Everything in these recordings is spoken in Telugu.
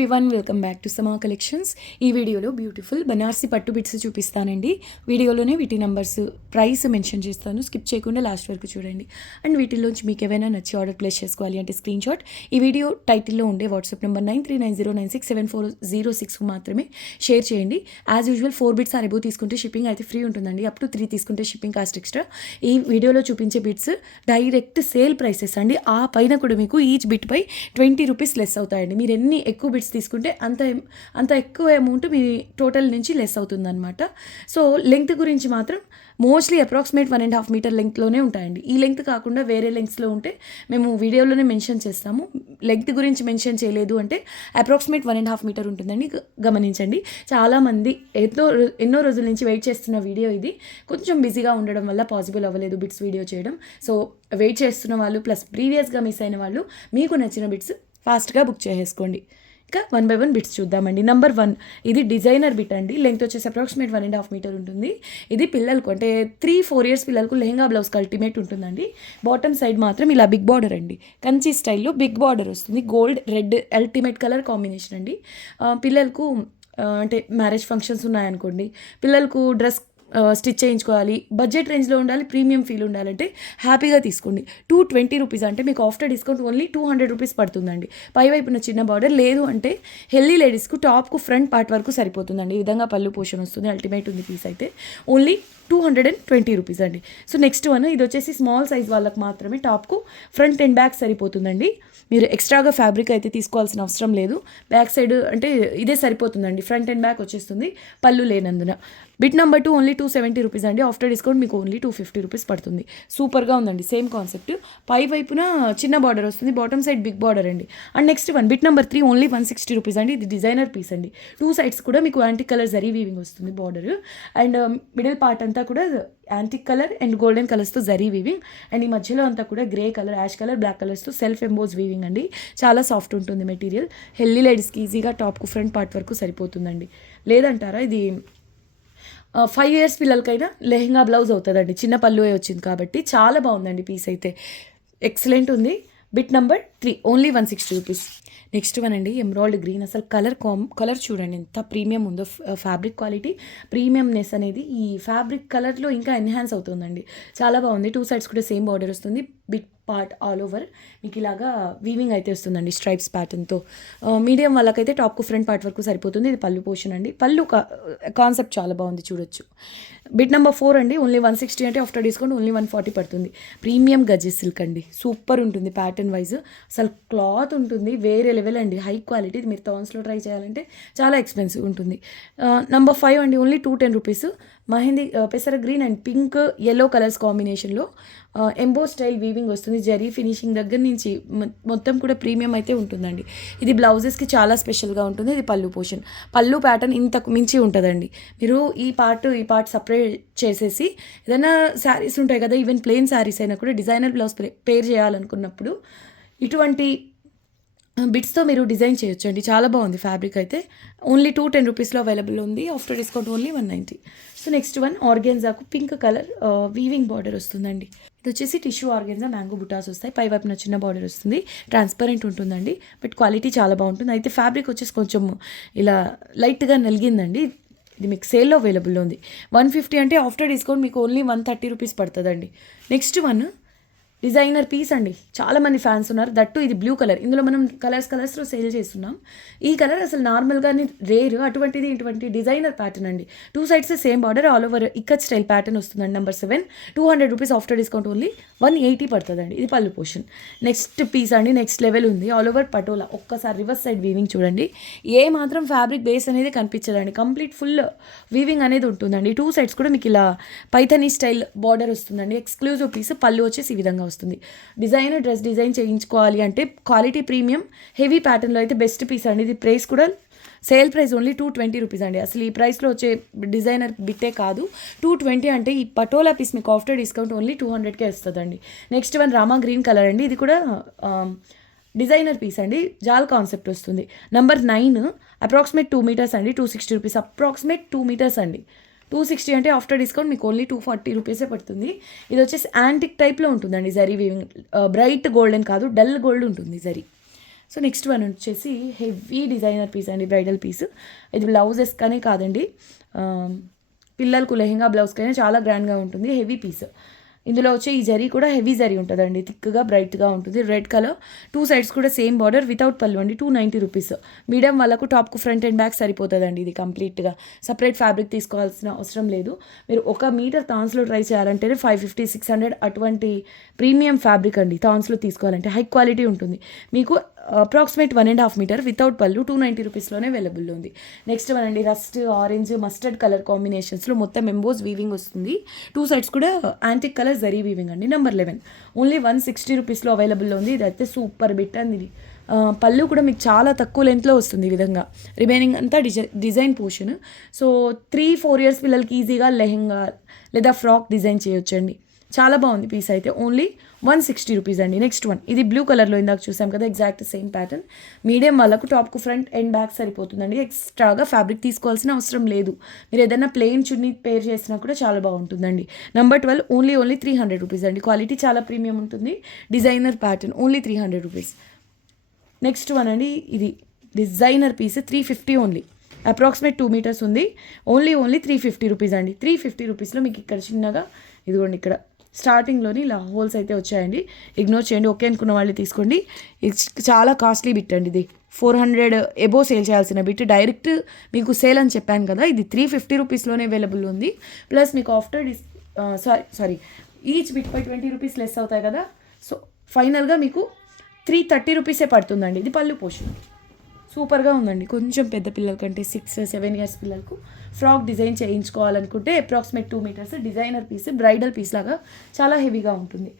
ఎవ్రీవన్, వెల్కమ్ బ్యాక్ టు సమా కలెక్షన్స్. ఈ వీడియోలో బ్యూటిఫుల్ బనారసి పట్టు బిట్స్ చూపిస్తానండి. వీడియోలోనే వీటి నంబర్స్, ప్రైస్ మెన్షన్ చేస్తాను. స్కిప్ చేయకుండా లాస్ట్ వరకు చూడండి. అండ్ వీటిలోంచి మీకు ఏమైనా నచ్చి ఆర్డర్ ప్లేస్ చేసుకోవాలి అంటే స్క్రీన్ షాట్ ఈ వీడియో టైటిల్లో ఉండే వాట్సాప్ నెంబర్ 9390967406 మాత్రమే షేర్ చేయండి. As usual 4 bits or above తీసుకుంటే షిప్పింగ్ అయితే ఫ్రీ ఉంటుందండి. అప్ టు 3 తీసుకుంటే షిప్పింగ్ కాస్ట్ ఎక్స్ట్రా. ఈ వీడియోలో చూపించే బిట్స్ డైరెక్ట్ సేల్ ప్రైసెస్ అండి. ఆ పైన కూడా మీకు ఈచ్ బిట్ పై 20 రూపీస్ లెస్ అవుతాయండి. మీరు ఎన్ని ఎక్కువ బిట్స్ తీసుకుంటే అంత ఎక్కువ అమౌంట్ మీ టోటల్ నుంచి లెస్ అవుతుందన్నమాట. సో లెంగ్త్ గురించి మాత్రం మోస్ట్లీ అప్రాక్సిమేట్ 1.5 మీటర్ లెంగ్త్లోనే ఉంటాయండి. ఈ లెంగ్త్ కాకుండా వేరే లెంగ్త్స్లో ఉంటే మేము వీడియోలోనే మెన్షన్ చేస్తాము. లెంగ్త్ గురించి మెన్షన్ చేయలేదు అంటే అప్రాక్సిమేట్ 1.5 మీటర్ ఉంటుందండి. గమనించండి. చాలామంది ఎన్నో రోజుల నుంచి వెయిట్ చేస్తున్న వీడియో ఇది. కొంచెం బిజీగా ఉండడం వల్ల పాసిబుల్ అవ్వలేదు బిట్స్ వీడియో చేయడం. సో వెయిట్ చేస్తున్న వాళ్ళు ప్లస్ ప్రీవియస్గా మిస్ అయిన వాళ్ళు మీకు నచ్చిన బిట్స్ ఫాస్ట్గా బుక్ చేసేసుకోండి. ఇంకా 1 by 1 బిట్స్ చూద్దామండి. నెంబర్ 1, ఇది డిజైనర్ బిట్ అండి. లెంగ్త్ వచ్చేసి అప్రాక్సిమేట్ 1.5 మీటర్ ఉంటుంది. ఇది పిల్లలకు అంటే 3-4 ఇయర్స్ పిల్లలకు లెహంగా బ్లౌజ్కి అల్టిమేట్ ఉంటుందండి. బాటమ్ సైడ్ మాత్రం ఇలా బిగ్ బార్డర్ అండి. కంచి స్టైల్లో బిగ్ బార్డర్ వస్తుంది. Gold red ultimate colour combination అండి. పిల్లలకు అంటే మ్యారేజ్ ఫంక్షన్స్ ఉన్నాయనుకోండి, పిల్లలకు డ్రెస్ స్టిచ్ చేయించుకోవాలి, బడ్జెట్ రేంజ్లో ఉండాలి, ప్రీమియం ఫీల్ ఉండాలంటే హ్యాపీగా తీసుకోండి. 220 రూపీస్ అంటే మీకు ఆఫ్టర్ డిస్కౌంట్ ఓన్లీ 200 రూపీస్ పడుతుందండి. పైవైపున చిన్న బార్డర్ లేదు అంటే హెల్దీ లేడీస్కు టాప్కు ఫ్రంట్ పార్ట్ వరకు సరిపోతుందండి. ఈ విధంగా పళ్ళు పోషన్ వస్తుంది. అల్టిమేట్ ఉంది పీస్ అయితే. ఓన్లీ 220 రూపీస్ అండి. సో నెక్స్ట్ వన్, ఇది వచ్చేసి స్మాల్ సైజ్ వాళ్ళకి మాత్రమే. టాప్కు ఫ్రంట్ అండ్ బ్యాక్ సరిపోతుందండి. మీరు ఎక్స్ట్రాగా ఫ్యాబ్రిక్ అయితే తీసుకోవాల్సిన అవసరం లేదు. బ్యాక్ సైడ్ అంటే ఇదే సరిపోతుందండి. ఫ్రంట్ అండ్ బ్యాక్ వచ్చేస్తుంది పళ్ళు లేనందున. బిట్ నెంబర్ 2 ఓన్లీ 270 రూపీస్ అండి. ఆఫ్టర్ డిస్కౌంట్ మీకు ఓన్లీ 250 రూపీస్ పడుతుంది. సూపర్గా ఉందండి. Same concept. పై వైపున చిన్న బార్డర్ వస్తుంది, బాటమ్ సైడ్ బిగ్ బార్డర్ అండి. And next one, bit number 3 only 160 rupees అండి. ఇది డిజైనర్ పీస్ అండి. 2 సైడ్స్ కూడా మీకు యాంటిక్ కలర్ జరీ వీవింగ్ వస్తుంది బార్డర్. అండ్ మిడిల్ పార్ట్ అంతా కూడా యాంటిక్ కలర్ అండ్ గోల్డెన్ కలర్స్తో జరీ వీవింగ్. అండ్ ఈ మధ్యలో అంతా కూడా grey colour, ash colour, black కలర్స్తో సెల్ఫ్ ఎంబోజ్ వీవింగ్ అండి. చాలా సాఫ్ట్ ఉంటుంది మెటీరియల్. హెల్దీ లేడీస్కి ఈజీగా టాప్కు ఫ్రంట్ పార్ట్ వరకు సరిపోతుందండి. లేదంటారా, ఇది 5 ఇయర్స్ పిల్లలకైనా లెహంగా బ్లౌజ్ అవుతుందండి. చిన్న పళ్ళువే వచ్చింది కాబట్టి చాలా బాగుందండి పీస్ అయితే. ఎక్సలెంట్ ఉంది. Bit number 3 only 160 rupees. Next one అండి, ఎమరాల్డ్ గ్రీన్. అసలు కలర్ చూడండి ఎంత ప్రీమియం ఉందో. ఫ్యాబ్రిక్ క్వాలిటీ, ప్రీమియంనెస్ అనేది ఈ ఫ్యాబ్రిక్ కలర్లో ఇంకా ఎన్హాన్స్ అవుతుందండి. చాలా బాగుంది. 2 సైడ్స్ కూడా సేమ్ బార్డర్ వస్తుంది. బిగ్ పార్ట్ ఆల్ ఓవర్ మీకు ఇలాగా వీవింగ్ అయితే వస్తుందండి స్ట్రైప్స్ ప్యాటర్న్తో. మీడియం వాళ్ళకైతే టాప్కు ఫ్రంట్ పార్ట్ వరకు సరిపోతుంది. ఇది పళ్ళు పోర్షన్ అండి. పళ్ళు కాన్సెప్ట్ చాలా బాగుంది, చూడొచ్చు. బిట్ నెంబర్ 4 అండి. ఓన్లీ 160 అంటే ఆఫ్టర్ డిస్కౌంట్ ఓన్లీ 140 పడుతుంది. ప్రీమియం గజ్జెస్ సిల్క్ అండి. సూపర్ ఉంటుంది ప్యాటర్న్ వైజ్. అసలు క్లాత్ ఉంటుంది వేరే లెవెల్ అండి. High quality. ఇది మీరు థాన్స్లో ట్రై చేయాలంటే చాలా ఎక్స్పెన్సివ్ ఉంటుంది. నెంబర్ 5 అండి. Only 210 rupees. మహందీ పెసర green and pink yellow colours కాంబినేషన్లో ఎంబో స్టైల్ వీవింగ్ వస్తుంది. జరీ ఫినిషింగ్ దగ్గర నుంచి మొత్తం కూడా ప్రీమియం అయితే ఉంటుందండి. ఇది బ్లౌజెస్కి చాలా స్పెషల్గా ఉంటుంది. ఇది పళ్ళు పోర్షన్. పళ్ళు ప్యాటర్న్ ఇంతకు మించి ఉంటుందండి. మీరు ఈ పార్ట్ సపరేట్ చేసేసి ఏదైనా శారీస్ ఉంటాయి కదా, ఈవెన్ ప్లెయిన్ శారీస్ అయినా కూడా డిజైనర్ బ్లౌజ్ పేర్ చేయాలనుకున్నప్పుడు ఇటువంటి బిట్స్తో మీరు డిజైన్ చేయొచ్చు అండి. చాలా బాగుంది ఫ్యాబ్రిక్ అయితే. ఓన్లీ 210 రూపీస్లో అవైలబుల్ ఉంది. After discount only 190. So next one, ఆర్గెన్జాకు పింక్ కలర్ వీవింగ్ బార్డర్ వస్తుందండి. ఇది వచ్చేసి టిష్యూ ఆర్గెన్జా, మ్యాంగో బుటాస్ వస్తాయి. పై వైపున చిన్న బార్డర్ వస్తుంది. ట్రాన్స్పరెంట్ ఉంటుందండి. బట్ క్వాలిటీ చాలా బాగుంటుంది. అయితే ఫ్యాబ్రిక్ వచ్చేసి కొంచెం ఇలా లైట్గా నలిగిందండి. ఇది మీకు సేల్లో అవైలబుల్లో ఉంది. 150 అంటే ఆఫ్టర్ డిస్కౌంట్ మీకు ఓన్లీ 130 రూపీస్ పడుతుందండి. నెక్స్ట్ వన్, డిజైనర్ పీస్ అండి. చాలామంది ఫ్యాన్స్ ఉన్నారు. దట్టు ఇది బ్లూ కలర్. ఇందులో మనం కలర్స్లో సేల్ చేస్తున్నాం. ఈ కలర్ అసలు నార్మల్గానే రేర్. అటువంటిది ఇటువంటి డిజైనర్ ప్యాటర్న్ అండి. 2 sides same border, all over ikat style pattern వస్తుందండి. Number 7 200 rupees after discount only 180 పడుతుందండి. ఇది పళ్ళు పోర్షన్. నెక్స్ట్ పీస్ అండి. నెక్స్ట్ లెవెల్ ఉంది. All over patola. ఒక్కసారి రివర్స్ సైడ్ వీవింగ్ చూడండి. ఏ మాత్రం ఫ్యాబ్రిక్ బేస్ అనేది కనిపించదండి. కంప్లీట్ ఫుల్ వీవింగ్ అనేది ఉంటుందండి. 2 సైడ్స్ కూడా మీకు ఇలా పైథనీ స్టైల్ బార్డర్ వస్తుందండి. Exclusive piece. పళ్ళు వచ్చేసి ఈ విధంగా వస్తుంది. డిజైనర్ డ్రెస్ డిజైన్ చేయించుకోవాలి అంటే క్వాలిటీ ప్రీమియం హెవీ ప్యాటర్న్లో అయితే బెస్ట్ పీస్ అండి. ఇది ప్రైస్ కూడా సేల్ ప్రైస్ ఓన్లీ 220 రూపీస్ అండి. అసలు ఈ ప్రైస్లో వచ్చే డిజైనర్ బిట్టే కాదు. 220 అంటే ఈ పటోలా పీస్ మీకు ఆఫ్టర్ డిస్కౌంట్ ఓన్లీ 200కే వస్తుందండి. Next one, Rama green colour అండి. ఇది కూడా డిజైనర్ పీస్ అండి. జాల్ కాన్సెప్ట్ వస్తుంది. నెంబర్ 9 అప్రాక్సిమేట్ 2 మీటర్స్ అండి. 260 రూపీస్. అప్రాక్సిమేట్ 2 మీటర్స్ అండి. 260 అంటే ఆఫ్టర్ డిస్కౌంట్ మీకు ఓన్లీ 240 రూపీసే పడుతుంది. ఇది వచ్చేసి యాంటిక్ టైప్లో ఉంటుందండి జరీ వీవింగ్. బ్రైట్ గోల్డెన్ కాదు, డల్ గోల్డ్ ఉంటుంది జరీ. సో నెక్స్ట్ వన్ వచ్చేసి హెవీ డిజైనర్ పీస్ అండి, బ్రైడల్ పీస్. ఇది బ్లౌజెస్కనే కాదండి, పిల్లలకు లెహెంగా బ్లౌజ్కైనా చాలా గ్రాండ్గా ఉంటుంది. Heavy piece. ఇందులో వచ్చే ఈ జరీ కూడా హెవీ జరీ ఉంటుందండి, థిక్గా బ్రైట్గా ఉంటుంది. రెడ్ కలర్, 2 సైడ్స్ కూడా సేమ్ బార్డర్, వితౌట్ పళ్ళు అండి. 290 రూపీస్. మీడియం వాళ్ళకు టాప్కు ఫ్రంట్ అండ్ బ్యాక్ సరిపోతుందండి. ఇది కంప్లీట్గా సపరేట్ ఫ్యాబ్రిక్ తీసుకోవాల్సిన అవసరం లేదు. మీరు 1 మీటర్ థాన్స్లో ట్రై చేయాలంటేనే 550, 600 అటువంటి ప్రీమియం ఫ్యాబ్రిక్ అండి. థాన్స్లో తీసుకోవాలంటే హై క్వాలిటీ ఉంటుంది. మీకు అప్రాక్సిమేట్ 1.5 మీటర్ వితౌట్ పళ్ళు 290 రూపీస్లోనే అవైలబుల్ ఉంది. నెక్స్ట్ వన్ అండి, రస్ట్ ఆరెంజ్ మస్టర్డ్ కలర్ కాంబినేషన్స్లో మొత్తం ఎంబోస్ వీవింగ్ వస్తుంది. 2 సైడ్స్ కూడా యాంటిక్ కలర్ జరీ వీవింగ్ అండి. నెంబర్ 11 ఓన్లీ 160 రూపీస్లో అవైలబుల్లో ఉంది. ఇదైతే సూపర్ బిట్ అండి. ఇది పళ్ళు కూడా మీకు చాలా తక్కువ లెంత్లో వస్తుంది. ఈ విధంగా రిమైనింగ్ అంతా డిజైన్ పోర్షన్. సో 3-4 ఇయర్స్ పిల్లలకి ఈజీగా లెహెంగా లేదా ఫ్రాక్ డిజైన్ చేయొచ్చండి. చాలా బాగుంది పీస్ అయితే. ఓన్లీ 160 రూపీస్ అండి. నెక్స్ట్ వన్, ఇది బ్లూ కలర్లో ఇందాక చూసాం కదా, ఎగ్జాక్ట్ సేమ్ ప్యాటర్న్. మీడియం వాళ్ళకు టాప్కు ఫ్రంట్ అండ్ బ్యాక్ సరిపోతుందండి. ఎక్స్ట్రాగా ఫ్యాబ్రిక్ తీసుకోవాల్సిన అవసరం లేదు. మీరు ఏదైనా ప్లెయిన్ చున్నీ పేర్ చేసినా కూడా చాలా బాగుంటుందండి. నెంబర్ 12 ఓన్లీ 300 రూపీస్ అండి. క్వాలిటీ చాలా ప్రీమియం ఉంటుంది. Designer pattern only 300 rupees. Next one అండి, ఇది designer piece 350 only. Approximate 2 metres ఉంది. ఓన్లీ 350 రూపీస్ అండి. 350 రూపీస్లో మీకు ఇక్కడ చిన్నగా ఇదిగోండి, ఇక్కడ స్టార్టింగ్లోని ఇలా హోల్స్ అయితే వచ్చాయండి. ఇగ్నోర్ చేయండి, ఓకే అనుకున్న వాళ్ళు తీసుకోండి. ఇది చాలా కాస్ట్లీ బిట్ అండి. ఇది 400 ఎబో సేల్ చేయాల్సిన బిట్. డైరెక్ట్ మీకు సేల్ అని చెప్పాను కదా, ఇది 350 రూపీస్లోనే అవైలబుల్ ఉంది. ప్లస్ మీకు ఆఫ్టర్ సారీ ఈచ్ బిట్ పై 20 రూపీస్ లెస్ అవుతాయి కదా. సో ఫైనల్గా మీకు 330 రూపీసే పడుతుందండి. ఇది పళ్ళు పోషన్. సూపర్గా ఉందండి. కొంచెం పెద్ద పిల్లల కంటే 6-7 ఇయర్స్ పిల్లలకు ఫ్రాక్ డిజైన్ చేయించుకోవాలనుకుంటే approximate 2 metres designer piece, bridal piece లాగా చాలా హెవీగా ఉంటుంది.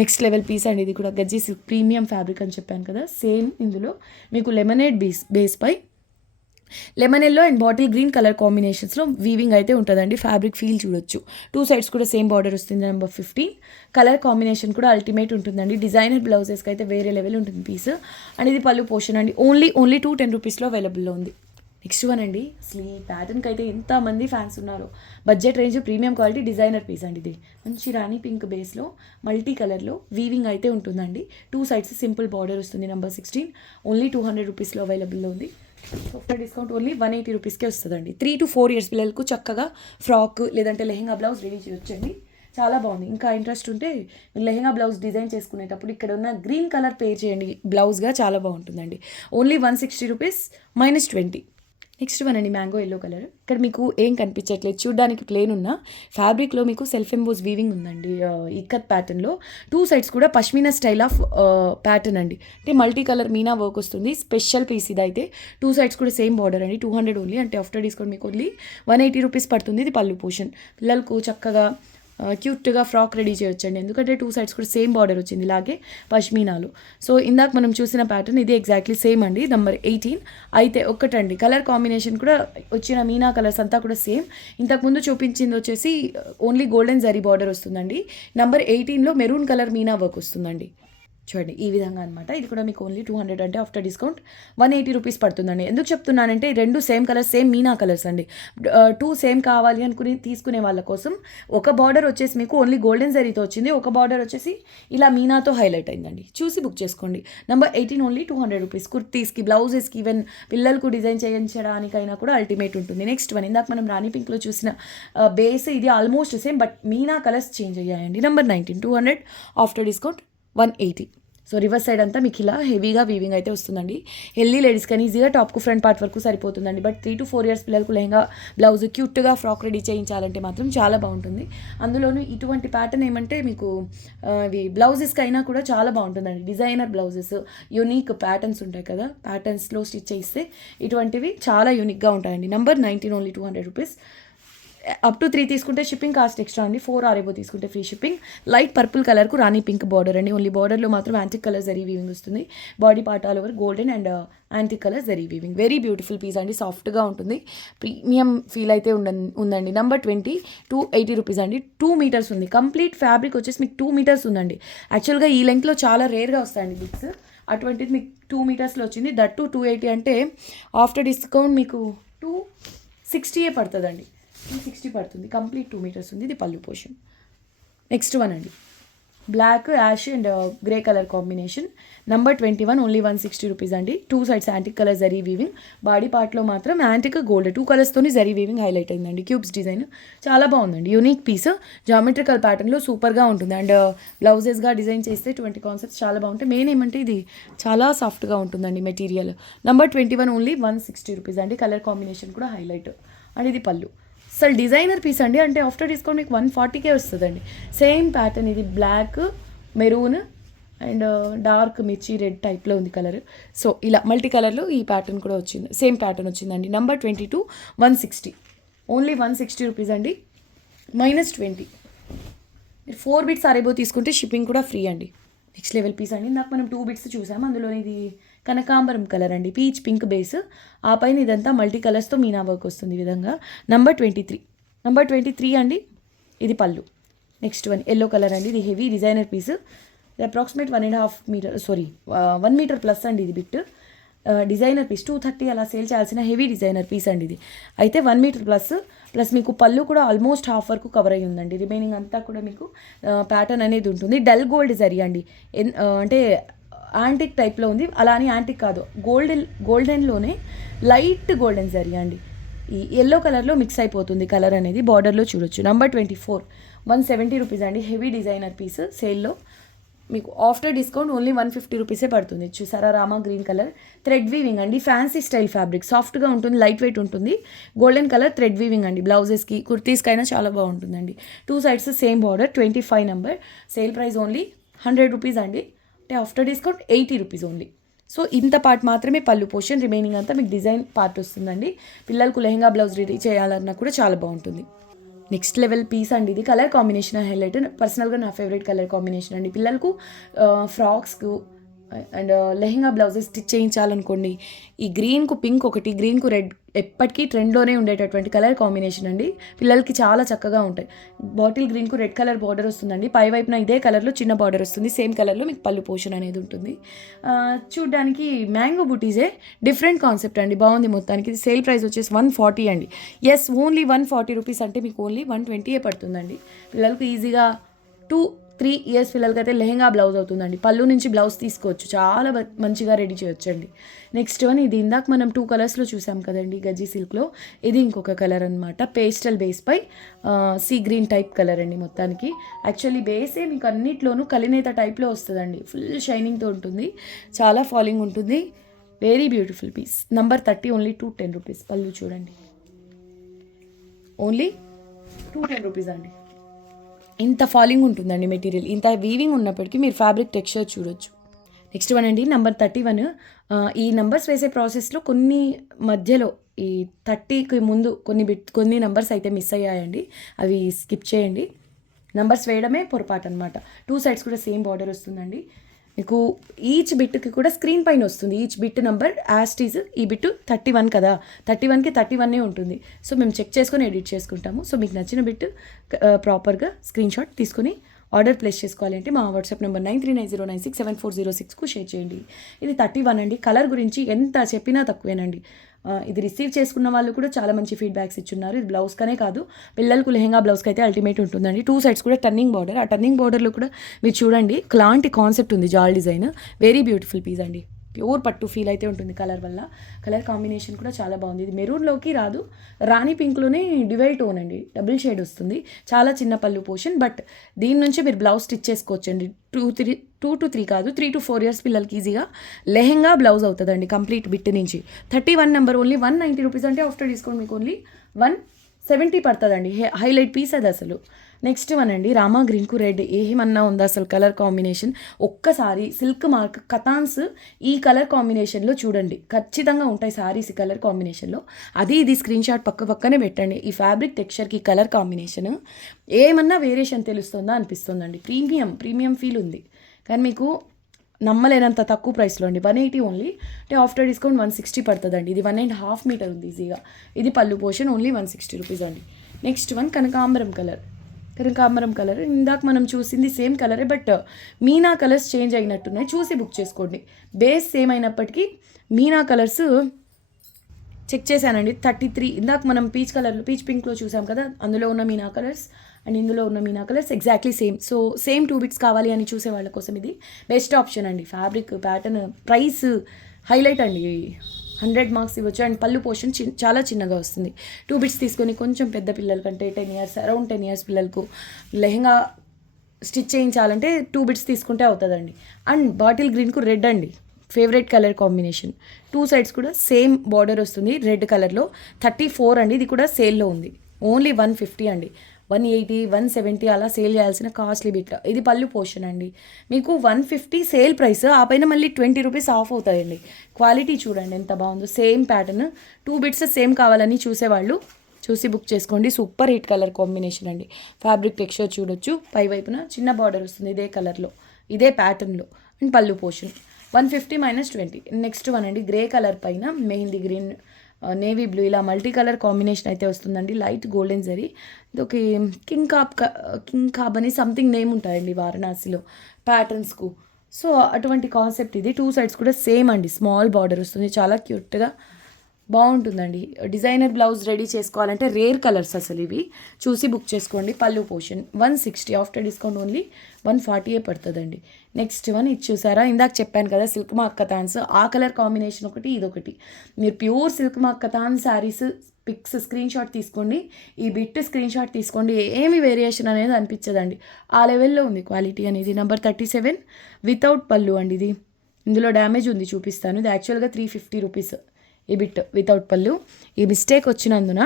నెక్స్ట్ లెవెల్ పీస్ అండి. ఇది కూడా గజ్జీ సిల్క్ ప్రీమియం ఫ్యాబ్రిక్ అని చెప్పాను కదా, సేమ్ ఇందులో మీకు లెమనేడ్ బేస్ పై lemon yellow and bottle green colour కాంబినేషన్స్లో వీవింగ్ అయితే ఉంటుందండి. ఫ్యాబ్రిక్ ఫీల్ చూడొచ్చు. 2 సైడ్స్ కూడా సేమ్ బార్డర్ వస్తుంది. నెంబర్ 15 కలర్ కాంబినేషన్ కూడా అల్టిమేట్ ఉంటుందండి. డిజైనర్ బ్లౌజెస్కి అయితే వేరే లెవెల్ ఉంటుంది పీస్. అండ్ ఇది పళ్ళు పోర్షన్ అండి. ఓన్లీ 210 రూపీస్లో అవైలబుల్లో ఉంది. నెక్స్ట్ వన్ అండి, అసలు ఈ ప్యాటర్న్కి అయితే ఎంతమంది ఫ్యాన్స్ ఉన్నారో. Budget range premium quality designer piece అండి. ఇది మంచి రాణి పింక్ బేస్లో మల్టీ కలర్లో వీవింగ్ అయితే ఉంటుందండి. 2 సైడ్స్ సింపుల్ బార్డర్ వస్తుంది. నెంబర్ 16 ఓన్లీ 200 రూపీస్లో అవైలబుల్లో ఉంది. ఆఫ్టర్ డిస్కౌంట్ ఓన్లీ 180 రూపీస్కే వస్తుందండి. 3-4 ఇయర్స్ పిల్లలకు చక్కగా ఫ్రాక్ లేదంటే లెహెంగా బ్లౌజ్ రెడీ చేయొచ్చండి. చాలా బాగుంది. ఇంకా ఇంట్రెస్ట్ ఉంటే లెహెంగా బ్లౌజ్ డిజైన్ చేసుకునేటప్పుడు ఇక్కడ ఉన్న గ్రీన్ కలర్ పే చేయండి బ్లౌజ్గా, చాలా బాగుంటుందండి. Only 160 rupees -20. నెక్స్ట్ వన్ అండి, మ్యాంగో ఎల్లో కలర్. ఇక్కడ మీకు ఏం కనిపించట్లేదు, చూడడానికి ప్లేన్ ఉన్న ఫ్యాబ్రిక్లో మీకు సెల్ఫ్ ఎంబోస్ వీవింగ్ ఉందండి. ఇక్కత్ ప్యాటర్న్లో 2 సైడ్స్ కూడా పష్మీనా స్టైల్ ఆఫ్ ప్యాటర్న్ అండి. అంటే మల్టీ కలర్ మీనా వర్క్ వస్తుంది. స్పెషల్ పీస్ ఇది అయితే. 2 సైడ్స్ కూడా సేమ్ బార్డర్ అండి. 200 ఓన్లీ, అంటే ఆఫ్టర్ డిస్కౌంట్ మీకు ఓన్లీ 180 రూపీస్ పడుతుంది. ఇది పళ్ళు పోర్షన్. పిల్లలకు చక్కగా క్యూట్గా ఫ్రాక్ రెడీ చేయొచ్చండి. ఎందుకంటే 2 సైడ్స్ కూడా సేమ్ బార్డర్ వచ్చింది, ఇలాగే పష్మీనాలు. సో ఇందాక మనం చూసిన ప్యాటర్న్ ఇది ఎగ్జాక్ట్లీ సేమ్ అండి. నెంబర్ 18 అయితే ఒక్కటండి, కలర్ కాంబినేషన్ కూడా వచ్చిన మీనా కలర్స్ అంతా కూడా సేమ్. ఇంతకుముందు చూపించింది వచ్చేసి ఓన్లీ గోల్డెన్ జరీ బార్డర్ వస్తుందండి. నెంబర్ 18లో మెరూన్ కలర్ మీనా వర్క్ వస్తుందండి. చూడండి ఈ విధంగా అనమాట. ఇది కూడా మీకు ఓన్లీ 200, అంటే ఆఫ్టర్ డిస్కౌంట్ 180 రూపీస్ పడుతుందండి. ఎందుకు చెప్తున్నానంటే 2 same colours, same Meena colours అండి. 2 సేమ్ కావాలి అనుకుని తీసుకునే వాళ్ళ కోసం ఒక బార్డర్ వచ్చేసి మీకు ఓన్లీ గోల్డెన్ జరీతో వచ్చింది, ఒక బార్డర్ వచ్చేసి ఇలా మీనాతో హైలైట్ అయిందండి. చూసి బుక్ చేసుకోండి. Number 18 only 200 rupees. కుర్తీస్కి, బ్లౌజెస్కి, ఈవెన్ పిల్లలకు డిజైన్ చేయించడానికైనా కూడా అల్టిమేట్ ఉంటుంది. నెక్స్ట్ వన్, ఇందాక మనం రాణి పింక్లో చూసిన బేస్ ఇది ఆల్మోస్ట్ సేమ్, బట్ మీనా కలర్స్ చేంజ్ అయ్యాయండి. Number 19 200, after discount 180. So reverse side అంతా మీకు ఇలా హెవీగా వీవింగ్ అయితే వస్తుందండి. హెల్దీ లేడీస్ కానీ ఈజీగా టాప్కు ఫ్రంట్ పార్ట్ వరకు సరిపోతుందండి. బట్ 3-4 ఇయర్స్ పిల్లలకు లెహంగా బ్లౌజ్ క్యూట్గా ఫ్రాక్ రెడీ చేయించాలంటే మాత్రం చాలా బాగుంటుంది. అందులోనూ ఇటువంటి ప్యాటర్న్ ఏమంటే మీకు ఇవి బ్లౌజెస్కి అయినా కూడా చాలా బాగుంటుందండి. డిజైనర్ బ్లౌజెస్, యూనిక్ ప్యాటర్న్స్ ఉంటాయి కదా, ప్యాటర్న్స్లో స్టిచ్ చేయిస్తే ఇటువంటివి చాలా యూనిక్గా ఉంటాయండి. Number 19 only 200 rupees. Up to 3 తీసుకుంటే షిప్పింగ్ కాస్ట్ ఎక్స్ట్రా అండి. 4 ఆర్ ఎబో తీసుకుంటే ఫ్రీ షిప్పింగ్. లైట్ పర్పుల్ కలర్కు రాణి పింక్ బార్డర్ అండి. ఓన్లీ బార్డర్లో మాత్రం యాంటిక్ కలర్ జరీ వీవింగ్ వస్తుంది. Body part all over golden and antique colour zari weaving. Very beautiful piece అండి. సాఫ్ట్గా ఉంటుంది, ప్రీమియం ఫీల్ అయితే ఉందండి. నెంబర్ 20 280 రూపీస్ అండి. 2 మీటర్స్ ఉంది. కంప్లీట్ ఫ్యాబ్రిక్ వచ్చేసి మీకు 2 మీటర్స్ ఉందండి. యాక్చువల్గా ఈ లెంగ్త్లో చాలా రేర్గా వస్తాయండి బిట్స్. అటువంటిది మీకు 2 మీటర్స్లో వచ్చింది. దట్ టు 280 అంటే ఆఫ్టర్ డిస్కౌంట్ మీకు 260 పడుతుందండి. 260 పడుతుంది. కంప్లీట్ 2 మీటర్స్ ఉంది. ఇది పళ్ళు పోర్షన్. నెక్స్ట్ వన్ అండి, black ash and grey colour combination. Number 21 only 160 rupees అండి. 2 sides antique colour zari weaving, body పార్ట్లో మాత్రం యాంటిక్ గోల్డ్ 2 కలర్స్తోని జరీ వీవింగ్ హైలైట్ అయిందండి. క్యూబ్స్ డిజైన్ చాలా బాగుందండి. యూనిక్ పీస్, జామెట్రికల్ ప్యాటర్న్లో సూపర్గా ఉంటుంది. అండ్ బ్లౌజెస్గా డిజైన్ చేస్తే 20 కాన్సెప్ట్స్ చాలా బాగుంటాయి. మెయిన్ ఏమంటే ఇది చాలా సాఫ్ట్గా ఉంటుందండి మెటీరియల్. నంబర్ 21 ఓన్లీ 160 రూపీస్ అండి. కలర్ కాంబినేషన్ కూడా హైలైట్. అండ్ ఇది పళ్ళు. అసలు డిజైనర్ పీస్ అండి, అంటే ఆఫ్టర్ డిస్కౌంట్ మీకు 140కే వస్తుందండి. సేమ్ ప్యాటర్న్, ఇది బ్లాక్, మెరూన్ అండ్ డార్క్ మిర్చి రెడ్ టైప్లో ఉంది కలర్. సో ఇలా మల్టీ కలర్లో ఈ ప్యాటర్న్ కూడా వచ్చింది, సేమ్ ప్యాటర్న్ వచ్చిందండి. నంబర్ 22 160 ఓన్లీ 160 రూపీస్ అండి. -20. మీరు 4 బిట్స్ అరేబో తీసుకుంటే షిప్పింగ్ కూడా ఫ్రీ అండి. నెక్స్ట్ లెవెల్ పీస్ అండి. నాకు మనం 2 బిట్స్ చూసాము, అందులో ఇది కనకాంబరం కలర్ అండి, పీచ్ పింక్ బేస్, ఆ పైన ఇదంతా మల్టీ కలర్స్తో మీనా వర్క్ వస్తుంది ఈ విధంగా. నంబర్ 23 అండి. ఇది పళ్ళు. నెక్స్ట్ వన్ ఎల్లో కలర్ అండి, ఇది హెవీ డిజైనర్ పీస్. ఇది అప్రాక్సిమేట్ 1.5 మీటర్ 1 మీటర్ ప్లస్ అండి. ఇది బిట్ డిజైనర్ పీస్ 230 అలా సేల్ చేయాల్సిన హెవీ డిజైనర్ పీస్ అండి ఇది. అయితే 1 మీటర్ ప్లస్ మీకు పళ్ళు కూడా ఆల్మోస్ట్ హాఫ్ వరకు కవర్ అయ్యి ఉందండి. రిమైనింగ్ అంతా కూడా మీకు ప్యాటర్న్ అనేది ఉంటుంది. డల్ గోల్డ్ జరీ అండి, అంటే యాంటిక్ టైప్లో ఉంది. అలా అని యాంటిక్ కాదు, గోల్డెన్లోనే లైట్ గోల్డెన్ జరీ అండి. ఈ ఎల్లో కలర్లో మిక్స్ అయిపోతుంది కలర్ అనేది, బార్డర్లో చూడొచ్చు. నంబర్ 24 170 రూపీస్ అండి. హెవీ డిజైనర్ పీస్ సేల్లో మీకు ఆఫ్టర్ డిస్కౌంట్ ఓన్లీ 150 రూపీసే పడుతుంది. చూసారా, Rama green colour thread weaving అండి. ఫ్యాన్సీ స్టైల్ ఫ్యాబ్రిక్, సాఫ్ట్గా ఉంటుంది, లైట్ వెయిట్ ఉంటుంది. గోల్డెన్ కలర్ థ్రెడ్ వీవింగ్ అండి. బ్లౌజెస్కి, కుర్తీస్కైనా చాలా బాగుంటుందండి. 2 sides same border. 25 number. Sale price only 100 rupees అండి. అంటే after discount 80 rupees only. So ఇంత పార్ట్ మాత్రమే పళ్ళు పోర్షన్, రిమైనింగ్ అంతా మీకు డిజైన్ పార్ట్ వస్తుందండి. పిల్లలకు లెహంగా బ్లౌజ్ రెడీ చేయాలన్నా కూడా చాలా బాగుంటుంది. నెక్స్ట్ లెవెల్ పీస్ అండి. ఇది కలర్ కాంబినేషన్ హైలైట్. పర్సనల్గా నా ఫేవరెట్ కలర్ కాంబినేషన్ అండి. పిల్లలకు ఫ్రాక్స్కు అండ్ లెహంగా బ్లౌజెస్ స్టిచ్ చేయించాలనుకోండి, ఈ గ్రీన్కు పింక్ ఒకటి, గ్రీన్కు రెడ్ ఎప్పటికీ ట్రెండ్లోనే ఉండేటటువంటి కలర్ కాంబినేషన్ అండి. పిల్లలకి చాలా చక్కగా ఉంటాయి. బాటిల్ గ్రీన్కు రెడ్ కలర్ బార్డర్ వస్తుందండి. పై వైపున ఇదే కలర్లో చిన్న బార్డర్ వస్తుంది. సేమ్ కలర్లో మీకు పళ్ళు పోర్షన్ అనేది ఉంటుంది. చూడ్డానికి మ్యాంగో బుటీసే, డిఫరెంట్ కాన్సెప్ట్ అండి, బాగుంది మొత్తానికి. ఇది సేల్ ప్రైస్ వచ్చేసి 140 అండి. ఎస్, ఓన్లీ 140 రూపీస్ అంటే మీకు ఓన్లీ 120 పడుతుందండి. పిల్లలకు ఈజీగా 2-3 ఇయర్స్ పిల్లలకైతే లెహంగా బ్లౌజ్ అవుతుందండి. పళ్ళు నుంచి బ్లౌజ్ తీసుకోవచ్చు, చాలా మంచిగా రెడీ చేయొచ్చండి. నెక్స్ట్ వన్, ఇది ఇందాక మనం 2 కలర్స్లో చూసాం కదండి గజ్జీ సిల్క్లో, ఇది ఇంకొక కలర్ అనమాట. పేస్టల్ బేస్ పై సీ గ్రీన్ టైప్ కలర్ అండి. మొత్తానికి యాక్చువల్లీ బేసే మీకు అన్నిట్లోనూ కలినేత టైప్లో వస్తుందండి. ఫుల్ షైనింగ్తో ఉంటుంది, చాలా ఫాలింగ్ ఉంటుంది. Very beautiful piece. Number 30 only 210 rupees. పళ్ళు చూడండి, ఓన్లీ 210 రూపీస్ అండి. ఇంత ఫాలింగ్ ఉంటుందండి మెటీరియల్, ఇంత వీవింగ్ ఉన్నప్పటికీ మీరు ఫ్యాబ్రిక్ టెక్స్చర్ చూడొచ్చు. నెక్స్ట్ వన్ అండి, నంబర్ 31. ఈ నంబర్స్ వేసే ప్రాసెస్లో కొన్ని మధ్యలో ఈ 30కి ముందు కొన్ని నంబర్స్ అయితే మిస్ అయ్యాయండి, అవి స్కిప్ చేయండి. నంబర్స్ వేయడమే పొరపాటు అనమాట. 2 సైడ్స్ కూడా సేమ్ బార్డర్ వస్తుందండి. మీకు ఈచ్ బిట్కి కూడా స్క్రీన్ పైన వస్తుంది ఈచ్ బిట్ నెంబర్ యాస్టీజ్. ఈ బిట్ 31 కదా, 31కి 31 ఉంటుంది. సో మేము చెక్ చేసుకొని ఎడిట్ చేసుకుంటాము. సో మీకు నచ్చిన బిట్ ప్రాపర్గా స్క్రీన్ షాట్ తీసుకొని ఆర్డర్ ప్లేస్ చేసుకోవాలి అంటే మా వాట్సాప్ నెంబర్ 9390967406కు షేర్ చేయండి. ఇది 31 అండి. కలర్ గురించి ఎంత చెప్పినా తక్కువేనండి. ఇది రిసీవ్ చేసుకున్న వాళ్ళు కూడా చాలా మంచి ఫీడ్బ్యాక్స్ ఇచ్చున్నారు. ఇది బ్లౌజ్కనే కాదు, పిల్లలకు లెహంగా బ్లౌజ్కి అయితే అల్టిమేట్ ఉంటుందండి. 2 సైడ్స్ కూడా టర్నింగ్ బార్డర్. ఆ టర్నింగ్ బార్డర్లో కూడా మీరు చూడండి క్లాంటి కాన్సెప్ట్ ఉంది, జాల్ డిజైన్. వెరీ బ్యూటిఫుల్ పీస్ అండి. ప్యూర్ పట్టు ఫీల్ అయితే ఉంటుంది కలర్ వల్ల. కలర్ కాంబినేషన్ కూడా చాలా బాగుంది. ఇది మెరూన్లోకి రాదు, రాణి పింక్లోనే డివైడ్ టోన్ అండి, డబుల్ షేడ్ వస్తుంది. చాలా చిన్న పళ్ళు పోర్షన్, బట్ దీని నుంచి మీరు బ్లౌజ్ స్టిచ్ చేసుకోవచ్చండి. 2 to 3 కాదు, 3 to 4 ఇయర్స్ పిల్లలకి ఈజీగా లెహంగా బ్లౌజ్ అవుతుందండి కంప్లీట్ బిట్ నుంచి. 31 నెంబర్ ఓన్లీ 190 రూపీస్ అంటే ఆఫ్టర్ డిస్కౌంట్ మీకు ఓన్లీ 170 పడుతుందండి. హైలైట్ పీస్ అది అసలు. నెక్స్ట్ వన్ అండి, రామా గ్రీన్కు రెడ్ ఏమన్నా ఉందా అసలు కలర్ కాంబినేషన్. ఒక్కసారి సిల్క్ మార్క్ కథాన్స్ ఈ కలర్ కాంబినేషన్లో చూడండి, ఖచ్చితంగా ఉంటాయి సారీస్ ఈ కలర్ కాంబినేషన్లో. అది ఇది స్క్రీన్ షాట్ పక్కనే పెట్టండి. ఈ ఫ్యాబ్రిక్ టెక్స్చర్కి కలర్ కాంబినేషన్ ఏమన్నా వేరియేషన్ తెలుస్తుందా అనిపిస్తుందండి. ప్రీమియం ఫీల్ ఉంది, కానీ మీకు నమ్మలేనంత తక్కువ ప్రైస్లో అండి. 180 ఓన్లీ, అంటే ఆఫ్టర్ డిస్కౌంట్ 160 పడుతుందండి. ఇది 1.5 మీటర్ ఉంది ఈజీగా. ఇది పళ్ళు పోర్షన్, ఓన్లీ 160 రూపీస్ అండి. నెక్స్ట్ వన్ కనకాంబరం కలర్. ఇందాక మనం చూసింది సేమ్ కలరే, బట్ మీనా కలర్స్ చేంజ్ అయినట్టున్నాయి, చూసి బుక్ చేసుకోండి. బేస్ సేమ్ అయినప్పటికీ మీనా కలర్స్ చెక్ చేశానండి 33. ఇందాక మనం పీచ్ పింక్లో చూసాం కదా, అందులో ఉన్న మీనా కలర్స్ అండ్ ఇందులో ఉన్న Meena colours exactly same. So same 2 bits కావాలి అని చూసే వాళ్ళ కోసం ఇది బెస్ట్ ఆప్షన్ అండి. ఫ్యాబ్రిక్, ప్యాటర్న్, ప్రైస్ హైలైట్ అండి. 100 మార్క్స్ ఇవ్వచ్చు. అండ్ పళ్ళు పోర్షన్ చాలా చిన్నగా వస్తుంది. 2 బిట్స్ తీసుకొని కొంచెం పెద్ద పిల్లల కంటే 10 ఇయర్స్, అరౌండ్ 10 ఇయర్స్ పిల్లలకు లెహంగా స్టిచ్ చేయించాలంటే 2 బిట్స్ తీసుకుంటే అవుతుందండి. అండ్ బాటిల్ గ్రీన్కు రెడ్ అండి, ఫేవరెట్ కలర్ కాంబినేషన్. 2 సైడ్స్ కూడా సేమ్ బార్డర్ వస్తుంది రెడ్ కలర్లో. 34 అండి. ఇది కూడా సేల్లో ఉంది. ఓన్లీ 150 అండి. 180, 170 అలా సేల్ చేయాల్సిన కాస్ట్లీ బిట్. ఇది పళ్ళు పోర్షన్ అండి. మీకు 150 సేల్ ప్రైస్, ఆ పైన మళ్ళీ 20 రూపీస్ ఆఫ్ అవుతాయండి. క్వాలిటీ చూడండి ఎంత బాగుందో. సేమ్ ప్యాటర్న్, 2 బిట్స్ సేమ్ కావాలని చూసేవాళ్ళు చూసి బుక్ చేసుకోండి. సూపర్ హిట్ కలర్ కాంబినేషన్ అండి. ఫ్యాబ్రిక్ టెక్స్చర్ చూడొచ్చు. పై వైపున చిన్న బార్డర్ వస్తుంది ఇదే కలర్లో, ఇదే ప్యాటర్న్లో. అండ్ పళ్ళు పోర్షన్ 150 - 20. నెక్స్ట్ వన్ అండి, గ్రే కలర్ పైన మెహందీ గ్రీన్, నేవీ బ్లూ, ఇలా మల్టీ కలర్ కాంబినేషన్ అయితే వస్తుందండి. Light golden zari. ఇది ఒక కింగ్ కాబ్ అని సంథింగ్ నేమ్ ఉంటాయండి వారణాసిలో ప్యాటర్న్స్కు. సో అటువంటి కాన్సెప్ట్ ఇది. 2 సైడ్స్ కూడా సేమ్ అండి. స్మాల్ బార్డర్ వస్తుంది. చాలా క్యూట్గా బాగుంటుందండి. డిజైనర్ బ్లౌజ్ రెడీ చేసుకోవాలంటే రేర్ కలర్స్ అసలు ఇవి, చూసి బుక్ చేసుకోండి. పళ్ళు పోర్షన్ 160, ఆఫ్టర్ డిస్కౌంట్ ఓన్లీ 140 పడుతుందండి. నెక్స్ట్ వన్ ఇది చూసారా, ఇందాక చెప్పాను కదా సిల్క్ మార్క్ కథాన్స్, ఆ కలర్ కాంబినేషన్ ఒకటి, ఇదొకటి. మీరు ప్యూర్ సిల్క్ మార్క్ కథాన్ శారీస్ పిక్స్ స్క్రీన్ షాట్ తీసుకోండి, ఈ బిట్ స్క్రీన్ షాట్ తీసుకోండి. ఏమి వేరియేషన్ అనేది అనిపించదండి. ఆ లెవెల్లో ఉంది క్వాలిటీ అనేది. నెంబర్ 37 వితౌట్ పళ్ళు అండి. ఇది ఇందులో డ్యామేజ్ ఉంది, చూపిస్తాను. ఇది యాక్చువల్గా 350 రూపీస్ ఈ బిట్ వితౌట్ పళ్ళు. ఈ మిస్టేక్ వచ్చినందున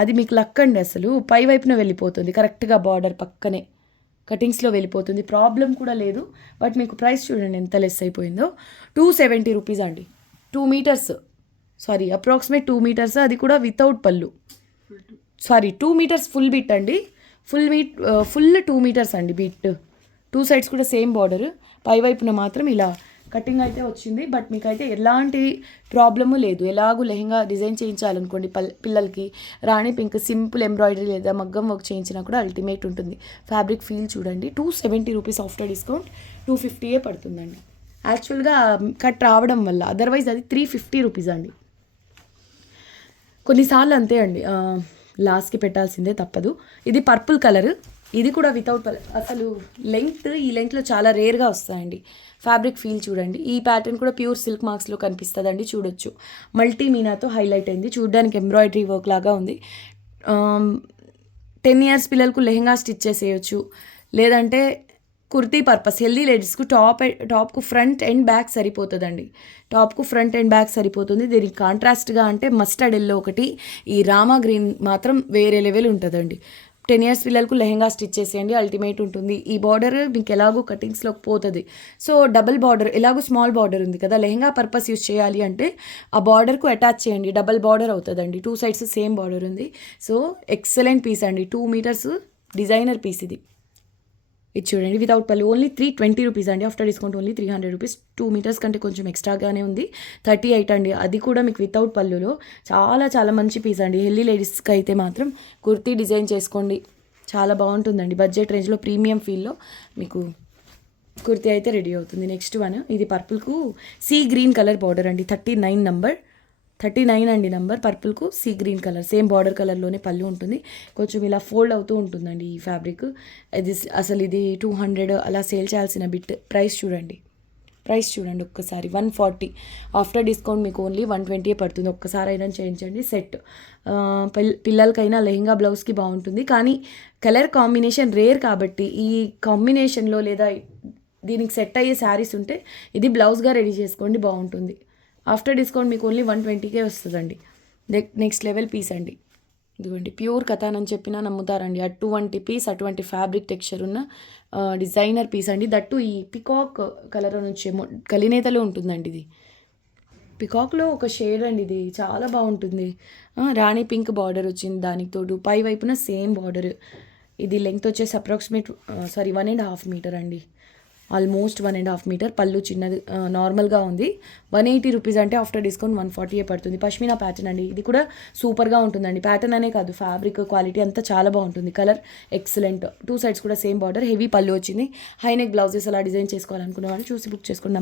అది మీకు లక్ అండి. అసలు పై వైపున వెళ్ళిపోతుంది, కరెక్ట్గా బార్డర్ పక్కనే కటింగ్స్లో వెళ్ళిపోతుంది. ప్రాబ్లం కూడా లేదు. బట్ మీకు ప్రైస్ చూడండి ఎంత లెస్ అయిపోయిందో. 270 రూపీస్ అండి. 2 మీటర్స్, సారీ అప్రాక్సిమేట్ 2 మీటర్స్, అది కూడా వితౌట్ పళ్ళు. సారీ 2 మీటర్స్ ఫుల్ బిట్ అండి. ఫుల్ 2 మీటర్స్ అండి బిట్. 2 సైడ్స్ కూడా సేమ్ బార్డర్. పై వైపున మాత్రం ఇలా కటింగ్ అయితే వచ్చింది. బట్ మీకైతే ఎలాంటి ప్రాబ్లము లేదు. ఎలాగూ లెహంగా డిజైన్ చేయించాలనుకోండి పిల్లలకి, రాణి పింక్ సింపుల్ ఎంబ్రాయిడరీ లేదా మగ్గం వర్క్ చేయించినా కూడా అల్టిమేట్ ఉంటుంది. ఫ్యాబ్రిక్ ఫీల్ చూడండి. 270 రూపీస్ ఆఫ్టర్ డిస్కౌంట్ 250 పడుతుందండి. యాక్చువల్గా కట్ రావడం వల్ల, అదర్వైజ్ అది 350 రూపీస్ అండి. కొన్నిసార్లు అంతే అండి, లాస్ట్కి పెట్టాల్సిందే తప్పదు. ఇది పర్పుల్ కలర్, ఇది కూడా వితౌట్ పళ్ళు. అసలు ఈ లెంగ్త్లో చాలా రేర్గా వస్తాయండి. ఫ్యాబ్రిక్ ఫీల్ చూడండి. ఈ ప్యాటర్న్ కూడా ప్యూర్ సిల్క్ మార్క్స్లో కనిపిస్తుందండి, చూడొచ్చు. మల్టీ మీనాతో హైలైట్ అయింది. చూడడానికి ఎంబ్రాయిడరీ వర్క్ లాగా ఉంది. 10 ఇయర్స్ పిల్లలకు లెహంగా స్టిచ్ చేసేయచ్చు. లేదంటే కుర్తీ పర్పస్ హెల్దీ లేడీస్కు టాప్కు ఫ్రంట్ అండ్ బ్యాక్ సరిపోతుందండి. టాప్కు ఫ్రంట్ అండ్ బ్యాక్ సరిపోతుంది. దీనికి కాంట్రాస్ట్గా అంటే మస్టర్డ్ ఎల్లో ఒకటి, ఈ రామా గ్రీన్ మాత్రం వేరే లెవెల్ ఉంటుందండి. 10 ఇయర్స్ పిల్లలకు లెహంగా స్టిచ్ చేసేయండి, అల్టిమేట్ ఉంటుంది. ఈ బార్డర్ మీకు ఎలాగో కటింగ్స్లోకి పోతుంది. సో డబుల్ బార్డర్, ఎలాగో స్మాల్ బార్డర్ ఉంది కదా, లెహంగా పర్పస్ యూస్ చేయాలి అంటే ఆ బార్డర్కు అటాచ్ చేయండి, డబుల్ బార్డర్ అవుతుందండి. 2 సైడ్స్ సేమ్ బార్డర్ ఉంది. సో ఎక్సలెంట్ పీస్ అండి. 2 మీటర్స్ డిజైనర్ పీస్ ఇది. ఇది చూడండి వితౌట్ పళ్ళు ఓన్లీ 320 రూపీస్ అండి. After discount only 300 rupees. 2 metres కంటే కొంచెం ఎక్స్ట్రాగానే ఉంది. 38 అండి. అది కూడా మీకు వితౌట్ పళ్ళులో చాలా చాలా మంచి పీస్ అండి. హెల్దీ లేడీస్కి అయితే మాత్రం కుర్తీ డిజైన్ చేసుకోండి, చాలా బాగుంటుందండి. బడ్జెట్ రేంజ్లో ప్రీమియం ఫీల్లో మీకు కుర్తీ అయితే రెడీ అవుతుంది. నెక్స్ట్ వన్, ఇది పర్పుల్కు సీ గ్రీన్ కలర్ బార్డర్ అండి. 39 నంబర్, 39 అండి నంబర్. పర్పుల్కు sea green colour, same border కలర్లోనే పళ్ళు ఉంటుంది. కొంచెం ఇలా ఫోల్డ్ అవుతూ ఉంటుందండి ఈ ఫ్యాబ్రిక్. అసలు ఇది 200 అలా సేల్ చేయాల్సిన బిట్. ప్రైస్ చూడండి ఒక్కసారి 140. ఆఫ్టర్ డిస్కౌంట్ మీకు ఓన్లీ 120 పడుతుంది. ఒక్కసారి అయినా చేయించండి. సెట్ పిల్లలకైనా లెహంగా బ్లౌజ్కి బాగుంటుంది. కానీ కలర్ కాంబినేషన్ రేర్ కాబట్టి ఈ కాంబినేషన్లో లేదా దీనికి సెట్ అయ్యే శారీస్ ఉంటే ఇది బ్లౌజ్గా రెడీ చేసుకోండి, బాగుంటుంది. ఆఫ్టర్ డిస్కౌంట్ మీకు ఓన్లీ 120 వస్తుందండి. నెక్స్ట్ లెవెల్ పీస్ అండి. ఇదిగోండి ప్యూర్ కథాన్ అని చెప్పినా నమ్ముతారండి. అటువంటి పీస్, అటువంటి ఫ్యాబ్రిక్ టెక్స్చర్ ఉన్న డిజైనర్ పీస్ అండి. దట్టు ఈ పికాక్ కలర్ నుంచి కలినేతలో ఉంటుందండి. ఇది పికాక్లో ఒక షేడ్ అండి. ఇది చాలా బాగుంటుంది. రాణి పింక్ బార్డర్ వచ్చింది, దానికి తోడు పై వైపున సేమ్ బార్డర్. ఇది లెంగ్త్ వచ్చేసి అప్రాక్సిమేట్ 1.5 మీటర్ అండి. Almost 1.5 metre. పళ్ళు చిన్నది నార్మల్గా ఉంది. 180 రూపీస్ అంటే ఆఫ్టర్ డిస్కౌంట్ 140 పడుతుంది. పష్మినా ప్యాటర్న్ అండి. ఇది కూడా సూపర్గా ఉంటుందండి. ప్యాటర్న్ అనే కాదు, ఫ్యాబ్రిక్ క్వాలిటీ అంతా చాలా బాగుంటుంది. Colour excellent. 2 సైడ్స్ కూడా సేమ్ బార్డర్, హెవీ పళ్ళు వచ్చింది. హైనెక్ బ్లౌజెస్ అలా డిజైన్ చేసుకోవాలనుకునే వాళ్ళు చూసి బుక్ చేసుకోండి.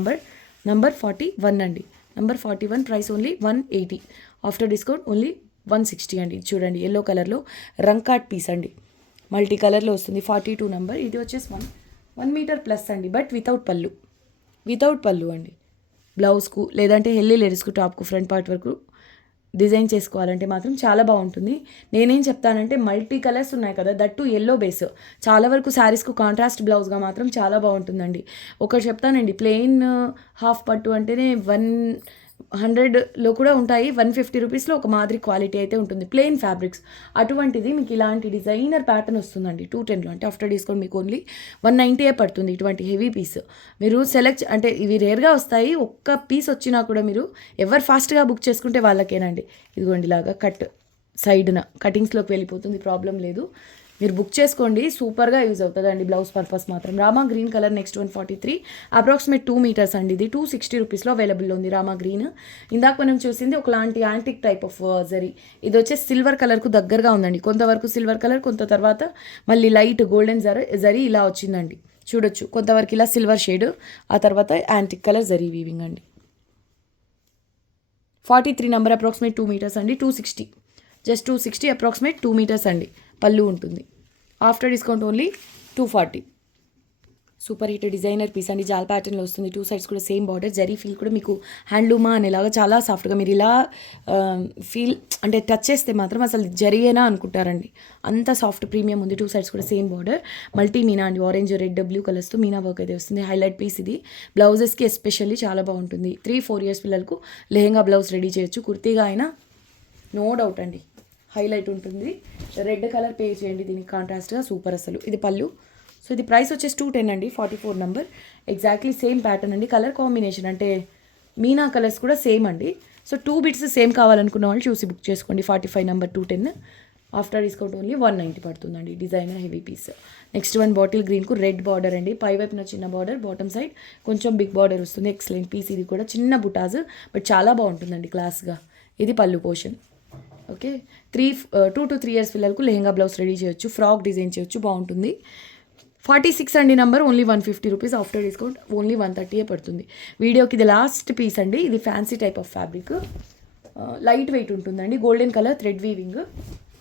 నంబర్ 41 అండి. Number 41, price only 180, after discount only 160 అండి. చూడండి ఎల్లో కలర్లో రంకాట్ పీస్ అండి, మల్టీ కలర్లో వస్తుంది. 42 నెంబర్. ఇది వచ్చేసి 1 మీటర్ ప్లస్ అండి, బట్ వితౌట్ పళ్ళు అండి. బ్లౌజ్కు లేదంటే హెల్లీ లేడీస్కు టాప్కు ఫ్రంట్ పార్ట్ వరకు డిజైన్ చేసుకోవాలంటే మాత్రం చాలా బాగుంటుంది. నేనేం చెప్తానంటే మల్టీ కలర్స్ ఉన్నాయి కదా, దట్టు ఎల్లో బేస్, చాలా వరకు శారీస్కు కాంట్రాస్ట్ బ్లౌజ్గా మాత్రం చాలా బాగుంటుందండి. ఒకటి చెప్తానండి, ప్లెయిన్ హాఫ్ పట్టు అంటేనే 100లో కూడా ఉంటాయి, 150 రూపీస్లో ఒక మాదిరి క్వాలిటీ అయితే ఉంటుంది ప్లెయిన్ ఫ్యాబ్రిక్స్. అటువంటిది మీకు ఇలాంటి డిజైనర్ ప్యాటర్న్ వస్తుందండి 210లో, అంటే ఆఫ్టర్ డిస్కౌంట్ మీకు ఓన్లీ 190 పడుతుంది. ఇటువంటి హెవీ పీస్ మీరు సెలెక్ట్, అంటే ఇవి రేర్గా వస్తాయి, ఒక్క పీస్ వచ్చినా కూడా మీరు ఎవరు ఫాస్ట్గా బుక్ చేసుకుంటే వాళ్ళకేనండి. ఇదిగోండి ఇలాగా కట్ సైడ్న కటింగ్స్లోకి వెళ్ళిపోతుంది, ప్రాబ్లం లేదు, మీరు బుక్ చేసుకోండి, సూపర్గా యూజ్ అవుతుంది అండి బ్లౌజ్ పర్పస్ మాత్రం. Rama green colour next 143, approximate 2 metres అండి. ఇది 260 రూపీస్లో అవైలబుల్లో ఉంది రామా గ్రీన్. ఇందాక మనం చూసింది ఒకలాంటి యాంటిక్ టైప్ ఆఫ్ జరీ, ఇది వచ్చేసి సిల్వర్ కలర్కు దగ్గరగా ఉందండి, కొంతవరకు సిల్వర్ కలర్, కొంత తర్వాత మళ్ళీ లైట్ గోల్డెన్ జరీ ఇలా వచ్చిందండి, చూడొచ్చు. కొంతవరకు ఇలా సిల్వర్ షేడ్, ఆ తర్వాత యాంటిక్ కలర్ జరీ వీవింగ్ అండి. 43 నెంబర్, అప్రాక్సిమేట్ 2 మీటర్స్ అండి, 260, జస్ట్ 260 అప్రాక్సిమేట్ 2 మీటర్స్ అండి పళ్ళు ఉంటుంది. After discount only 240. Super hit designer piece అండి, జాల్ ప్యాటర్న్లో వస్తుంది, 2 సైడ్స్ కూడా సేమ్ బార్డర్, జరీ ఫీల్ కూడా మీకు హ్యాండ్లూమా అనేలాగా చాలా సాఫ్ట్గా, మీరు ఇలా ఫీల్ అంటే టచ్ చేస్తే మాత్రం అసలు జరీయేనా అనుకుంటారండి, అంత సాఫ్ట్ ప్రీమియం ఉంది. 2 సైడ్స్ కూడా సేమ్ బార్డర్, మల్టీ మీనా అండి, ఆరెంజ్ రెడ్ బ్లూ కలర్స్తో మీనా వర్క్ అయితే వస్తుంది. హైలైట్ పీస్ ఇది, బ్లౌజెస్కి ఎస్పెషల్లీ చాలా బాగుంటుంది. 3-4 ఇయర్స్ పిల్లలకు లెహెంగా బ్లౌజ్ రెడీ చేయొచ్చు, కుర్తీగా అయినా నో డౌట్ అండి, హైలైట్ ఉంటుంది. రెడ్ కలర్ పే చేయండి దీనికి కాంట్రాస్ట్గా, సూపర్ అసలు. ఇది పళ్ళు. సో ఇది ప్రైస్ వచ్చేసి 210 అండి, 44 నెంబర్, ఎగ్జాక్ట్లీ సేమ్ ప్యాటర్న్ అండి. కలర్ కాంబినేషన్ అంటే మీనా కలర్స్ కూడా సేమ్ అండి. సో 2 బిట్స్ సేమ్ కావాలనుకున్న వాళ్ళు చూసి బుక్ చేసుకోండి. 45 నెంబర్ 210, ఆఫ్టర్ డిస్కౌంట్ ఓన్లీ 190 పడుతుందండి. Designer heavy piece. Next one bottle గ్రీన్కు రెడ్ బార్డర్ అండి, పై వైపున చిన్న బార్డర్, బాటమ్ సైడ్ కొంచెం బిగ్ బార్డర్ వస్తుంది. ఎక్సలెంట్ పీస్ ఇది కూడా, చిన్న బుటాజ్ బట్ చాలా బాగుంటుందండి క్లాస్గా. ఇది పళ్ళు పోర్షన్. ఓకే, 2 to 3 ఇయర్స్ పిల్లలకు లెహంగా బ్లౌజ్ రెడీ చేయొచ్చు, ఫ్రాక్ డిజైన్ చేయొచ్చు, బాగుంటుంది. 46 అండి number, only 150 rupees, after discount only 130 పడుతుంది. వీడియోకి ఇది లాస్ట్ పీస్ అండి. ఇది fancy type of fabric, light weight ఉంటుందండి, golden colour thread weaving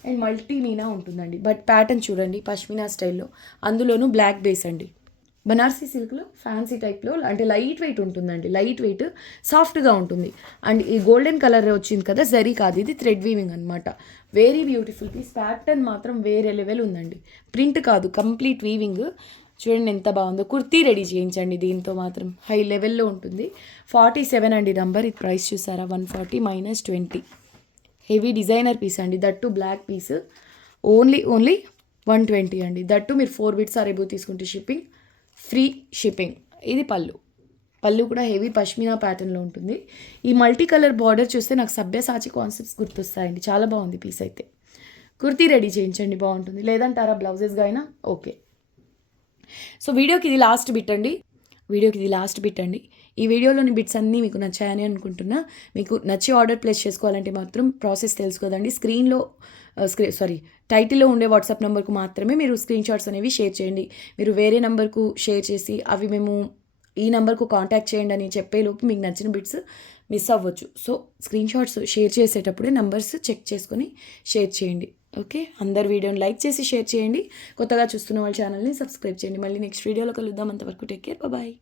and multi మీనా ఉంటుందండి. బట్ ప్యాటర్న్ చూడండి పష్మినా స్టైల్లో, అందులోనూ బ్లాక్ బేస్ అండి. బనార్సీ సిల్క్లో ఫ్యాన్సీ టైప్లో, అంటే లైట్ వెయిట్ ఉంటుందండి, లైట్ వెయిట్ సాఫ్ట్గా ఉంటుంది. అండ్ ఈ గోల్డెన్ కలర్ వచ్చింది కదా, జరీ కాదు, ఇది థ్రెడ్ వీవింగ్ అనమాట. వెరీ బ్యూటిఫుల్ పీస్, ప్యాటర్న్ మాత్రం వేరే లెవెల్ ఉందండి, ప్రింట్ కాదు కంప్లీట్ వీవింగ్. చూడండి ఎంత బాగుందో, కుర్తీ రెడీ చేయించండి దీంతో మాత్రం హై లెవెల్లో ఉంటుంది. 47 అండి నంబర్, ఇది ప్రైస్ చూసారా, 140 - 20. హెవీ డిజైనర్ పీస్ అండి, దట్టు బ్లాక్ పీస్, ఓన్లీ 120 అండి. దట్టు మీరు 4 బిట్స్ ఆర్ ఎబోవ్ తీసుకుంటే ఫ్రీ షిప్పింగ్. ఇది పళ్ళు కూడా హెవీ పష్మినా ప్యాటర్న్లో ఉంటుంది. ఈ మల్టీ కలర్ బార్డర్ చూస్తే నాకు సభ్యసాచి కాన్సెప్ట్స్ గుర్తొస్తాయండి, చాలా బాగుంది పీస్ అయితే. కుర్తీ రెడీ చేయించండి, బాగుంటుంది. లేదంటారా బ్లౌజెస్గా అయినా ఓకే. సో వీడియోకి ఇది లాస్ట్ బిట్ అండి, ఈ వీడియోలోని బిట్స్ అన్నీ మీకు నచ్చాయని అనుకుంటున్నా. మీకు నచ్చి ఆర్డర్ ప్లేస్ చేసుకోవాలంటే మాత్రం ప్రాసెస్ తెలుసుకోదండి. టైటిల్లో ఉండే వాట్సాప్ నెంబర్కు మాత్రమే మీరు స్క్రీన్ షాట్స్ అనేవి షేర్ చేయండి. మీరు వేరే నెంబర్కు షేర్ చేసి అవి మేము ఈ నెంబర్కు కాంటాక్ట్ చేయండి అని చెప్పేలోపు మీకు నచ్చిన బిట్స్ మిస్ అవ్వచ్చు. సో స్క్రీన్ షాట్స్ షేర్ చేసేటప్పుడే నెంబర్స్ చెక్ చేసుకొని షేర్ చేయండి. ఓకే, అందరు వీడియోని లైక్ చేసి షేర్ చేయండి. కొత్తగా చూస్తున్న వాళ్ళ ఛానల్ని సబ్స్క్రైబ్ చేయండి. మళ్ళీ నెక్స్ట్ వీడియోలో కలుద్దాం. అంతవరకు టేక్ కేర్, బాయ్.